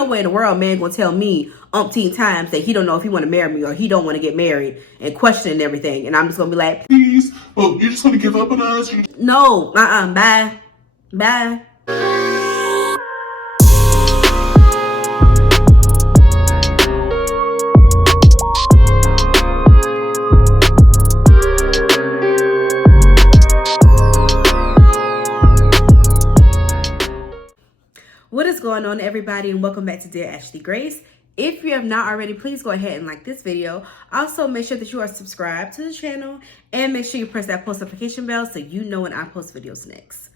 no way in the world man gonna tell me umpteen times that he don't know if he want to marry me or he don't want to get married and questioning everything. And I'm just gonna be like, please, oh, you're just gonna give up on us? No, bye. Bye. What is going on, everybody, and welcome back to Dear Ashley Grace. If you have not already, please go ahead and like this video. Also, make sure that you are subscribed to the channel and make sure you press that post notification bell so you know when I post videos next.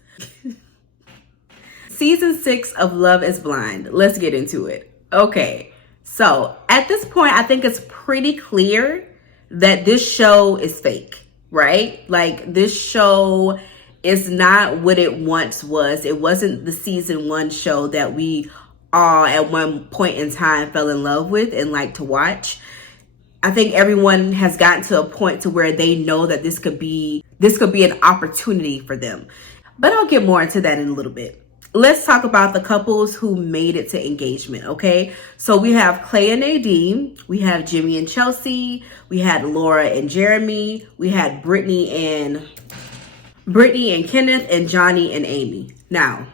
Season 6 of Love is Blind. Let's get into it. Okay, so at this point, I think it's pretty clear that this show is fake, right? Like, this show is not what it once was. It wasn't the season 1 show that we all at one point in time fell in love with and like to watch. I think everyone has gotten to a point to where they know that this could be an opportunity for them. But I'll get more into that in a little bit. Let's talk about the couples who made it to engagement, okay? So we have Clay and Nadine, we have Jimmy and Chelsea, we had Laura and Jeremy, we had Brittany and Kenneth, and Johnny and Amy. Now,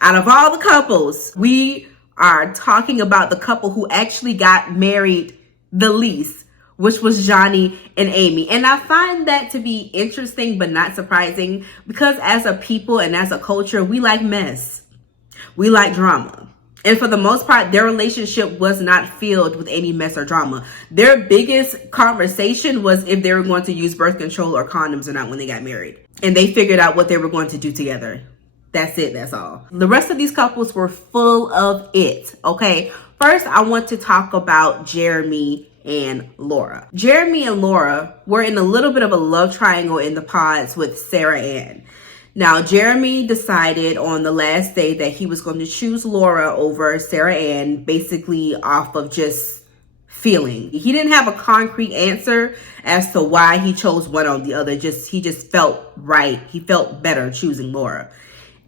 out of all the couples, we are talking about the couple who actually got married the least, which was Johnny and Amy. And I find that to be interesting, but not surprising, because as a people and as a culture, we like mess. We like drama. And for the most part, their relationship was not filled with any mess or drama. Their biggest conversation was if they were going to use birth control or condoms or not when they got married. And they figured out what they were going to do together. That's it. That's all. The rest of these couples were full of it. Okay. First, I want to talk about Jeremy and Laura. Jeremy and Laura were in a little bit of a love triangle in the pods with Sarah Ann. Now, Jeremy decided on the last day that he was going to choose Laura over Sarah Ann, basically off of just feeling. He didn't have a concrete answer as to why he chose one or the other. He just felt right. He felt better choosing Laura.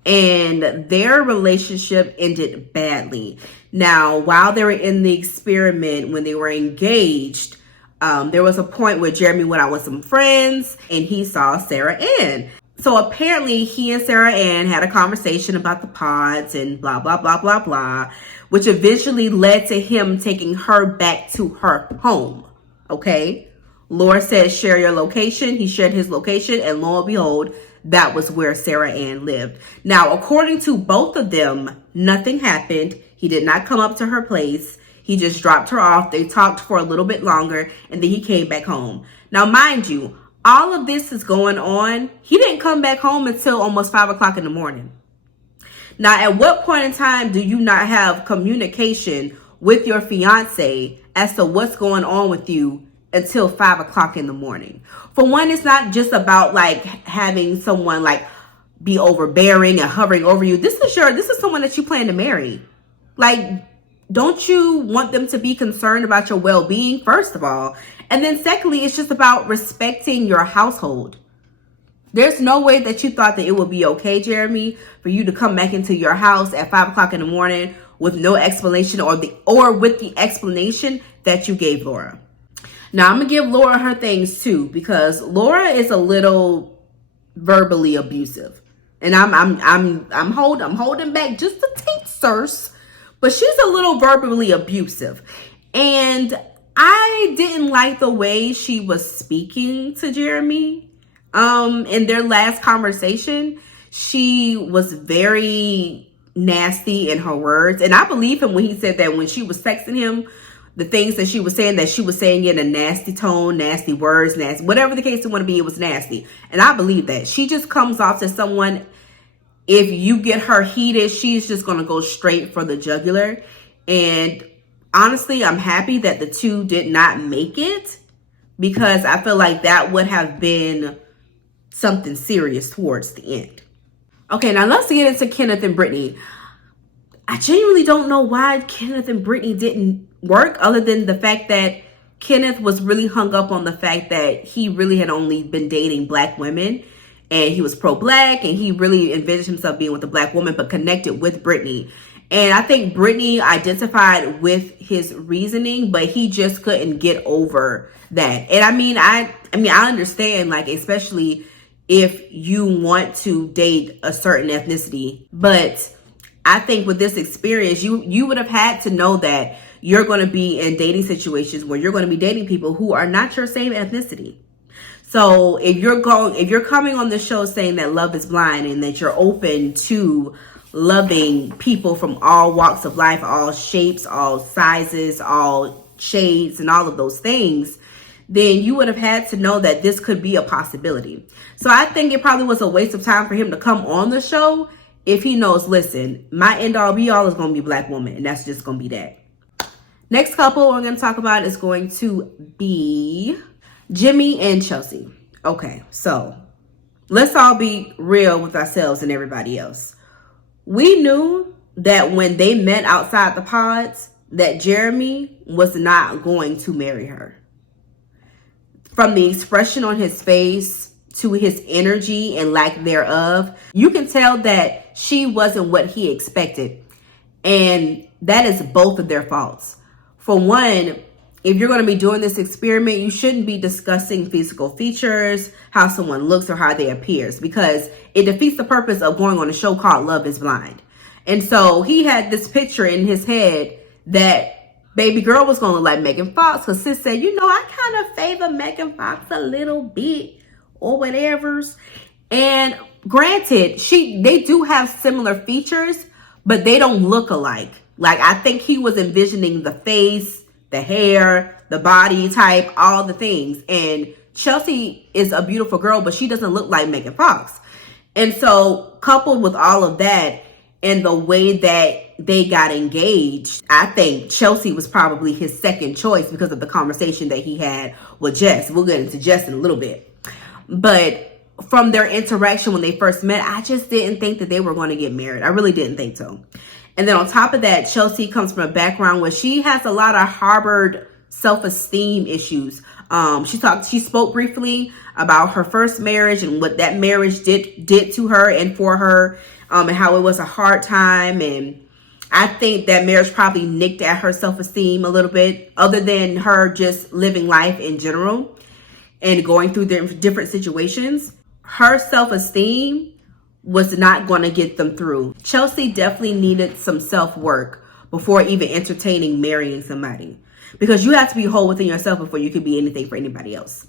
And their relationship ended badly. Now, while they were in the experiment, when they were engaged, there was a point where Jeremy went out with some friends and he saw Sarah Ann. So apparently he and Sarah Ann had a conversation about the pods and blah, blah, blah, blah, blah, which eventually led to him taking her back to her home. Okay. Laura said, share your location. He shared his location, and lo and behold, that was where Sarah Ann lived. Now, according to both of them, nothing happened. He did not come up to her place. He just dropped her off. They talked for a little bit longer, and then he came back home. Now, mind you, all of this is going on. He didn't come back home until almost 5 o'clock in the morning. Now, at what point in time do you not have communication with your fiance as to what's going on with you until 5 o'clock in the morning? For one, it's not just about like having someone like be overbearing and hovering over you. This is someone that you plan to marry. Like, don't you want them to be concerned about your well-being, first of all? And then secondly, it's just about respecting your household. There's no way that you thought that it would be okay, Jeremy, for you to come back into your house at 5 o'clock in the morning with no explanation or with the explanation that you gave Laura. Now, I'm going to give Laura her things too, because Laura is a little verbally abusive. And I'm holding back just a tincture, but she's a little verbally abusive. And I didn't like the way she was speaking to Jeremy. In their last conversation, she was very nasty in her words. And I believe him when he said that when she was texting him, the things that she was saying in a nasty tone, nasty words, nasty, whatever the case it want to be, it was nasty. And I believe that. She just comes off to someone, if you get her heated, she's just going to go straight for the jugular. And honestly, I'm happy that the two did not make it, because I feel like that would have been something serious towards the end. Okay, now let's get into Kenneth and Brittany. I genuinely don't know why Kenneth and Brittany didn't work, other than the fact that Kenneth was really hung up on the fact that he really had only been dating black women, and he was pro-black, and he really envisioned himself being with a black woman, but connected with Brittany. And I think Brittany identified with his reasoning, but he just couldn't get over that. And I understand, like, especially if you want to date a certain ethnicity, but I think with this experience, you would have had to know that you're going to be in dating situations where you're going to be dating people who are not your same ethnicity. So if you're coming on the show saying that love is blind and that you're open to loving people from all walks of life, all shapes, all sizes, all shades, and all of those things, then you would have had to know that this could be a possibility. So I think it probably was a waste of time for him to come on the show if he knows, listen, my end all be all is going to be black woman, and that's just going to be that. Next couple we're going to talk about is going to be Jimmy and Chelsea. Okay, so let's all be real with ourselves and everybody else. We knew that when they met outside the pods, that Jeremy was not going to marry her. From the expression on his face to his energy and lack thereof, you can tell that she wasn't what he expected. And that is both of their faults. For one, if you're going to be doing this experiment, you shouldn't be discussing physical features, how someone looks, or how they appears, because it defeats the purpose of going on a show called Love is Blind. And so he had this picture in his head that baby girl was going to look like Megan Fox, because sis said, I kind of favor Megan Fox a little bit or whatever's. And granted, they do have similar features, but they don't look alike. Like, I think he was envisioning the face, the hair, the body type, all the things. And Chelsea is a beautiful girl, but she doesn't look like Megan Fox. And so coupled with all of that and the way that they got engaged, I think Chelsea was probably his second choice because of the conversation that he had with Jess. We'll get into Jess in a little bit. But from their interaction when they first met, I just didn't think that they were going to get married. I really didn't think so. And then on top of that, Chelsea comes from a background where she has a lot of harbored self-esteem issues. She spoke briefly about her first marriage and what that marriage did to her and for her, and how it was a hard time. And I think that marriage probably nicked at her self-esteem a little bit, other than her just living life in general and going through different situations. Her self-esteem was not going to get them through. Chelsea definitely needed some self-work before even entertaining marrying somebody, because you have to be whole within yourself before you can be anything for anybody else.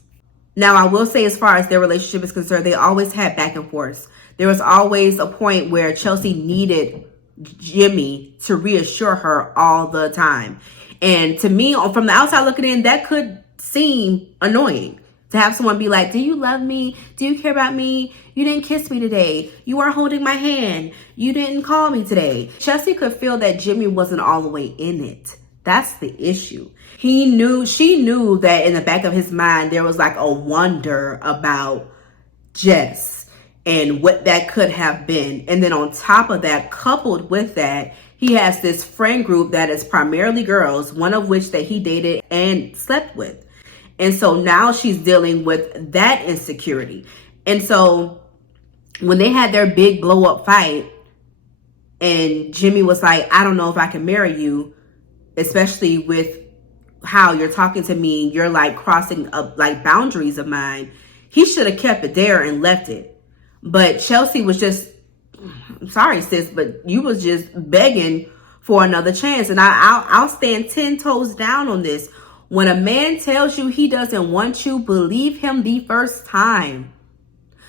Now, I will say, as far as their relationship is concerned, they always had back and forth. There was always a point where Chelsea needed Jimmy to reassure her all the time. And to me, from the outside looking in, that could seem annoying. To have someone be like, do you love me? Do you care about me? You didn't kiss me today. You weren't holding my hand. You didn't call me today. Chelsea could feel that Jimmy wasn't all the way in it. That's the issue. She knew that in the back of his mind, there was like a wonder about Jess and what that could have been. And then on top of that, coupled with that, he has this friend group that is primarily girls, one of which that he dated and slept with. And so now she's dealing with that insecurity. And so when they had their big blow up fight and Jimmy was like, I don't know if I can marry you, especially with how you're talking to me, you're like crossing up like boundaries of mine. He should have kept it there and left it. But Chelsea was just, I'm sorry, sis, but you was just begging for another chance. And I'll stand 10 toes down on this. When a man tells you he doesn't want you, believe him the first time.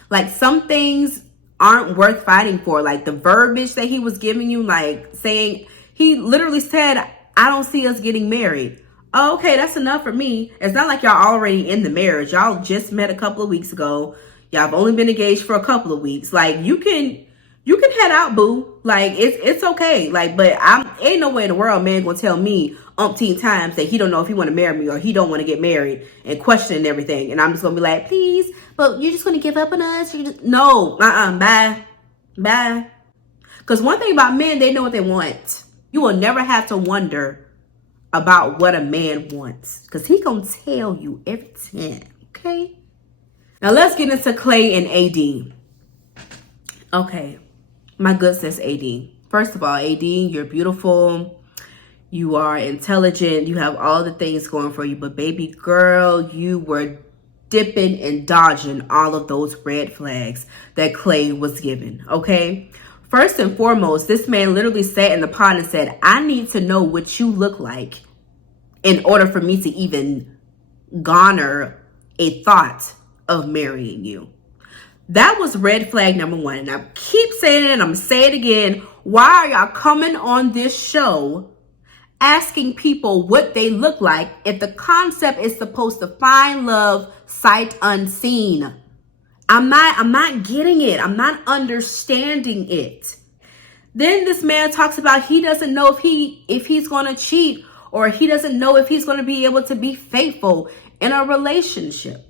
Like, some things aren't worth fighting for. Like the verbiage that he was giving you, like saying, he literally said, I don't see us getting married. Oh, okay, that's enough for me. It's not like y'all already in the marriage. Y'all just met a couple of weeks ago. Y'all have only been engaged for a couple of weeks. Like, you can head out, boo. Like, it's okay. Like, but ain't no way in the world man gonna tell me umpteen times that he don't know if he want to marry me or he don't want to get married and questioning everything. And I'm just gonna be like, please, but you're just gonna give up on us? No, bye. Because one thing about men, they know what they want. You will never have to wonder about what a man wants, because he gonna tell you every time. Okay, now let's get into Clay and AD. Okay, my good sis AD. First of all, AD, you're beautiful. You are intelligent. You have all the things going for you. But baby girl, you were dipping and dodging all of those red flags that Clay was given, okay? First and foremost, this man literally sat in the pod and said, I need to know what you look like in order for me to even garner a thought of marrying you. That was red flag number one. And I keep saying it and I'm going to say it again. Why are y'all coming on this show asking people what they look like if the concept is supposed to find love sight unseen? I'm not getting it. I'm not understanding it. Then this man talks about he doesn't know if he's going to cheat, or he doesn't know if he's going to be able to be faithful in a relationship.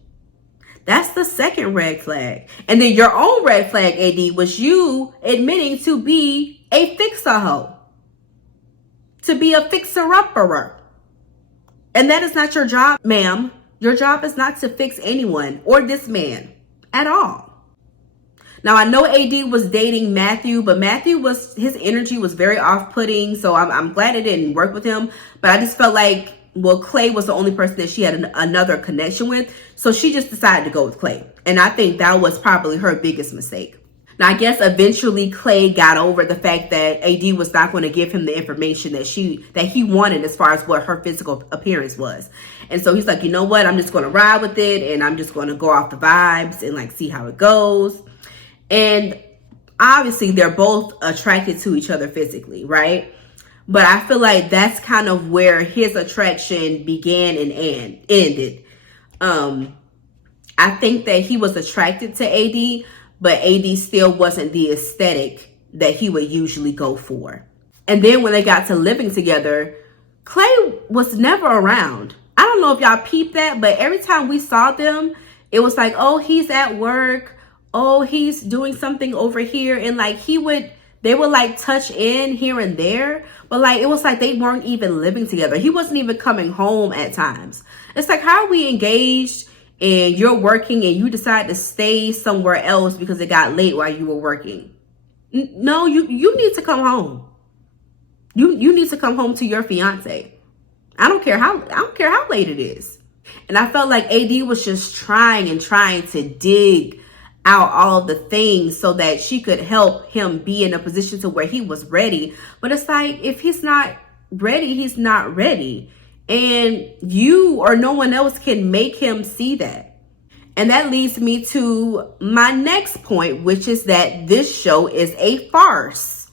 That's the second red flag. And then your own red flag, AD, was you admitting to be a fix-a-hoe, to be a fixer-upperer. And that is not your job, ma'am. Your job is not to fix anyone or this man at all. Now, I know AD was dating Matthew, but his energy was very off-putting, so I'm glad it didn't work with him. But I just felt like, well, Clay was the only person that she had another connection with, so she just decided to go with Clay. And I think that was probably her biggest mistake. Now, I guess eventually Clay got over the fact that AD was not going to give him the information that he wanted as far as what her physical appearance was. And so he's like, you know what? I'm just going to ride with it, and I'm just going to go off the vibes and like see how it goes. And obviously they're both attracted to each other physically, right? But I feel like that's kind of where his attraction began and ended. I think that he was attracted to AD, but AD still wasn't the aesthetic that he would usually go for. And then when they got to living together, Clay was never around. I don't know if y'all peeped that, but every time we saw them, it was like, oh, he's at work. Oh, he's doing something over here. And like they would like touch in here and there. But like, it was like they weren't even living together. He wasn't even coming home at times. It's like, how are we engaged and you're working and you decide to stay somewhere else because it got late while you were working? No, you need to come home. You need to come home to your fiance. I don't care how late it is. And I felt like AD was just trying to dig out all of the things so that she could help him be in a position to where he was ready. But it's like, if he's not ready, he's not ready. And you or no one else can make him see that. And that leads me to my next point, which is that this show is a farce.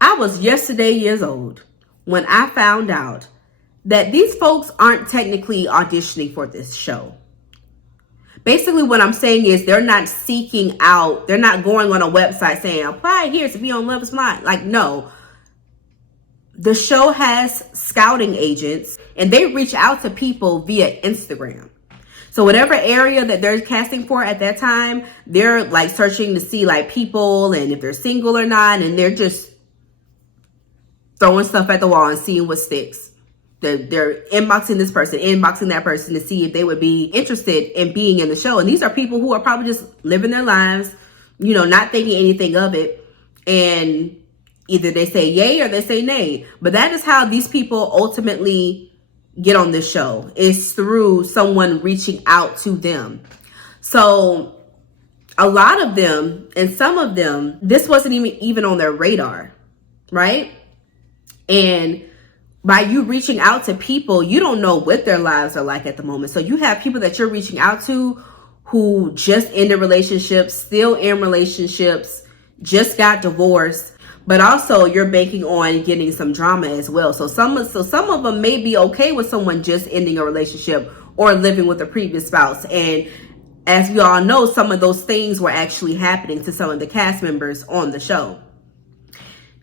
I was yesterday years old when I found out that these folks aren't technically auditioning for this show. Basically, what I'm saying is they're not seeking out, they're not going on a website saying, apply here to be on Love is Blind. Like, no. The show has scouting agents and they reach out to people via Instagram. So whatever area that they're casting for at that time, they're like searching to see like people and if they're single or not. And they're just throwing stuff at the wall and seeing what sticks. They're inboxing this person, inboxing that person to see if they would be interested in being in the show. And these are people who are probably just living their lives, you know, not thinking anything of it. And either they say yay or they say nay. But that is how these people ultimately get on this show, is through someone reaching out to them. So a lot of them, and some of them, this wasn't even on their radar, right? And by you reaching out to people, you don't know what their lives are like at the moment. So you have people that you're reaching out to who just ended relationships, still in relationships, just got divorced, but also you're banking on getting some drama as well. So some of them may be okay with someone just ending a relationship or living with a previous spouse. And as we all know, some of those things were actually happening to some of the cast members on the show.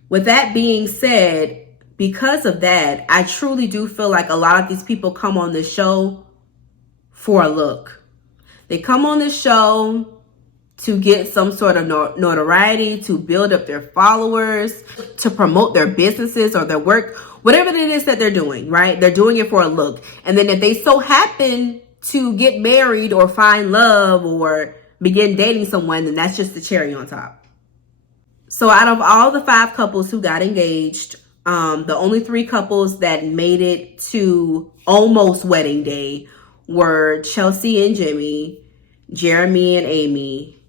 With that being said, because of that, I truly do feel like a lot of these people come on this show for a look. They come on this show to get some sort of notoriety, to build up their followers, to promote their businesses or their work, whatever it is that they're doing, right? They're doing it for a look. And then if they so happen to get married or find love or begin dating someone, then that's just the cherry on top. So out of all the 5 couples who got engaged, the only 3 couples that made it to almost wedding day were Chelsea and Jimmy, Jeremy and Amy,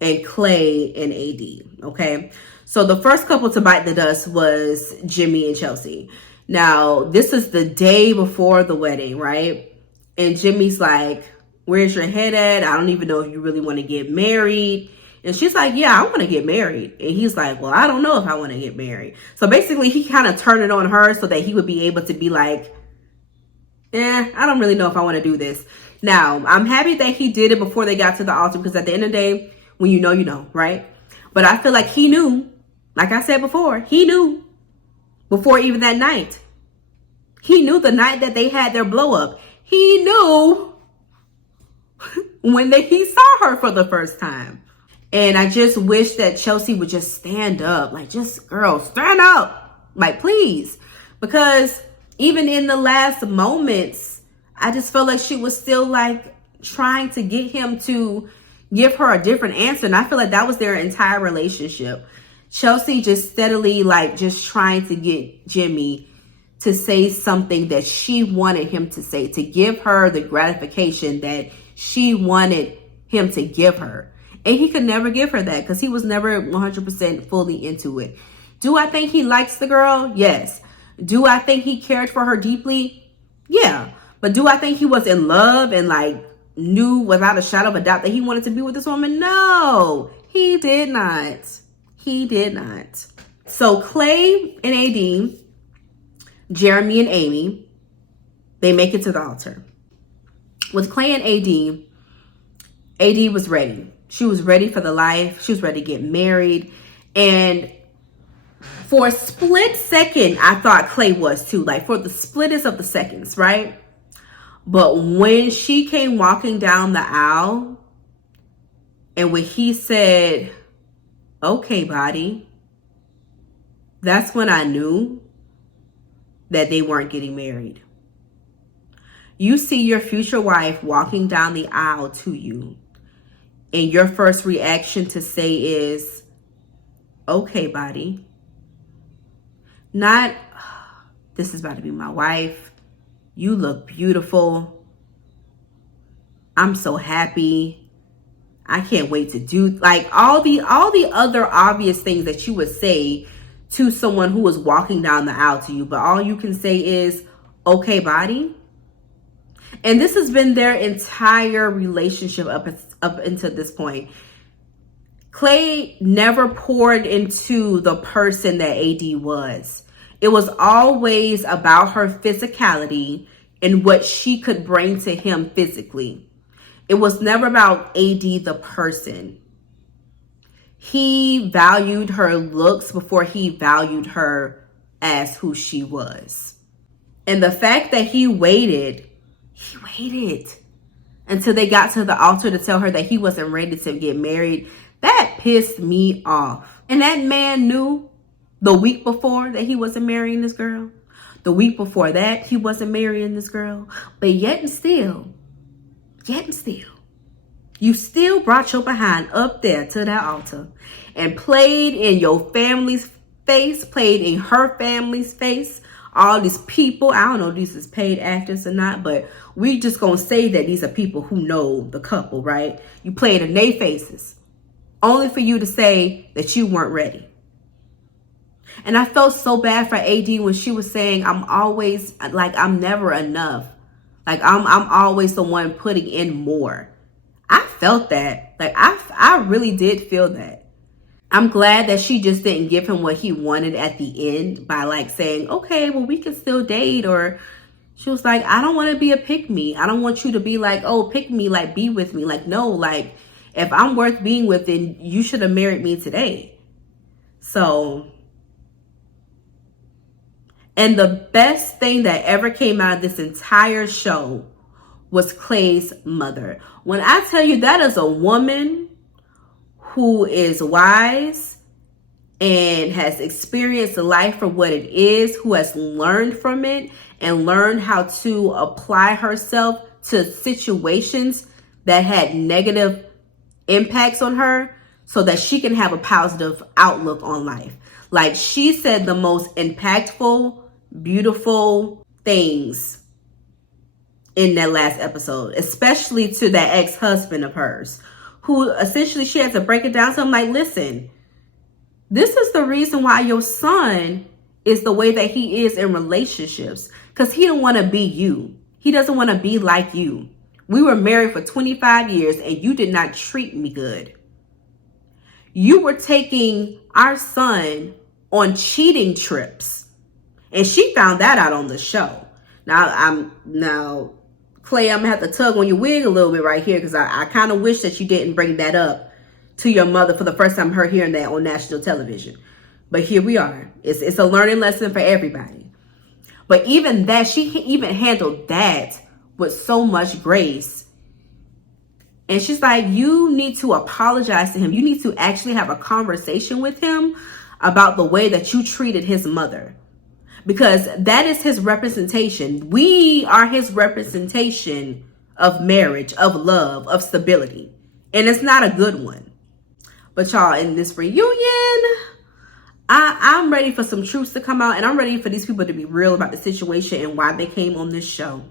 and Clay and AD. Okay. So the first couple to bite the dust was Jimmy and Chelsea. Now, this is the day before the wedding, right? And Jimmy's like, where's your head at? I don't even know if you really want to get married. And she's like, yeah, I want to get married. And he's like, well, I don't know if I want to get married. So basically, he kind of turned it on her so that he would be able to be like, I don't really know if I want to do this. Now, I'm happy that he did it before they got to the altar, because at the end of the day, when you know, right? But I feel like he knew, like I said before, he knew before even that night. He knew the night that they had their blow up. He knew when he saw her for the first time. And I just wish that Chelsea would just stand up. Like, just, girl, stand up. Like, please. Because even in the last moments, I just felt like she was still, like, trying to get him to give her a different answer. And I feel like that was their entire relationship. Chelsea just steadily, like, just trying to get Jimmy to say something that she wanted him to say, to give her the gratification that she wanted him to give her. And he could never give her that because he was never 100% fully into it. Do I think he likes the girl? Yes. Do I think he cared for her deeply? Yeah. But do I think he was in love and like knew without a shadow of a doubt that he wanted to be with this woman? No, he did not. He did not. So Clay and AD, Jeremy and Amy, they make it to the altar. With Clay and AD was ready. She was ready for the life. She was ready to get married. And for a split second, I thought Clay was too. Like, for the splittest of the seconds, right? But when she came walking down the aisle, and when he said, okay, body, that's when I knew that they weren't getting married. You see your future wife walking down the aisle to you, and your first reaction to say is, okay, body. Not, this is about to be my wife. You look beautiful. I'm so happy. I can't wait to do, like, all the other obvious things that you would say to someone who is walking down the aisle to you. But all you can say is, okay, body. And this has been their entire relationship up until this point. Clay never poured into the person that AD was. It was always about her physicality and what she could bring to him physically. It was never about AD the person. He valued her looks before he valued her as who she was. And the fact that he waited until they got to the altar to tell her that he wasn't ready to get married, that pissed me off. And that man knew the week before that he wasn't marrying this girl. The week before that, he wasn't marrying this girl. But yet and still, you still brought your behind up there to that altar and played in your family's face, played in her family's face. All these people, I don't know if these is paid actors or not, but we just gonna say that these are people who know the couple, right? You played in their faces, only for you to say that you weren't ready. And I felt so bad for AD when she was saying, I'm always, like, I'm never enough. Like, I'm always the one putting in more. I felt that. Like, I really did feel that. I'm glad that she just didn't give him what he wanted at the end by, like, saying, okay, well, we can still date. Or she was like, I don't want to be a pick-me. I don't want you to be like, oh, pick me, like, be with me. Like, no, like, if I'm worth being with, then you should have married me today. So, and the best thing that ever came out of this entire show was Clay's mother. When I tell you, that is a woman who is wise and has experienced life for what it is, who has learned from it and learned how to apply herself to situations that had negative impacts on her. so that she can have a positive outlook on life. Like, she said the most impactful, beautiful things in that last episode, especially to that ex-husband of hers, who essentially she had to break it down to him like, listen, this is the reason why your son is the way that he is in relationships, because he don't want to be you. He doesn't want to be like you. We were married for 25 years and you did not treat me good. You were taking our son on cheating trips. And she found that out on the show. Now, Clay, I'm gonna have to tug on your wig a little bit right here, because I kind of wish that you didn't bring that up to your mother for the first time her hearing that on national television. But here we are. It's a learning lesson for everybody. But even that, she even handled that with so much grace. And she's like, you need to apologize to him. You need to actually have a conversation with him about the way that you treated his mother. Because that is his representation. We are his representation of marriage, of love, of stability. And it's not a good one. But y'all, in this reunion, I'm ready for some truths to come out. And I'm ready for these people to be real about the situation and why they came on this show.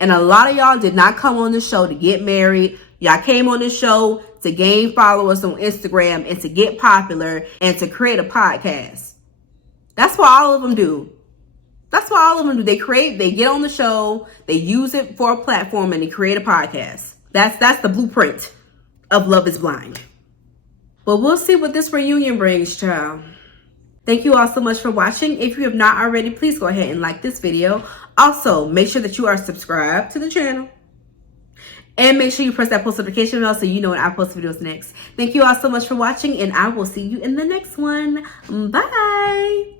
And a lot of y'all did not come on this show to get married. Y'all came on this show to gain followers on Instagram and to get popular and to create a podcast. That's what all of them do. That's what all of them do. They get on the show, they use it for a platform, and they create a podcast. That's the blueprint of Love is Blind. But we'll see what this reunion brings, child. Thank you all so much for watching. If you have not already, please go ahead and like this video. Also, make sure that you are subscribed to the channel. And make sure you press that post notification bell so you know when I post videos next. Thank you all so much for watching, and I will see you in the next one. Bye.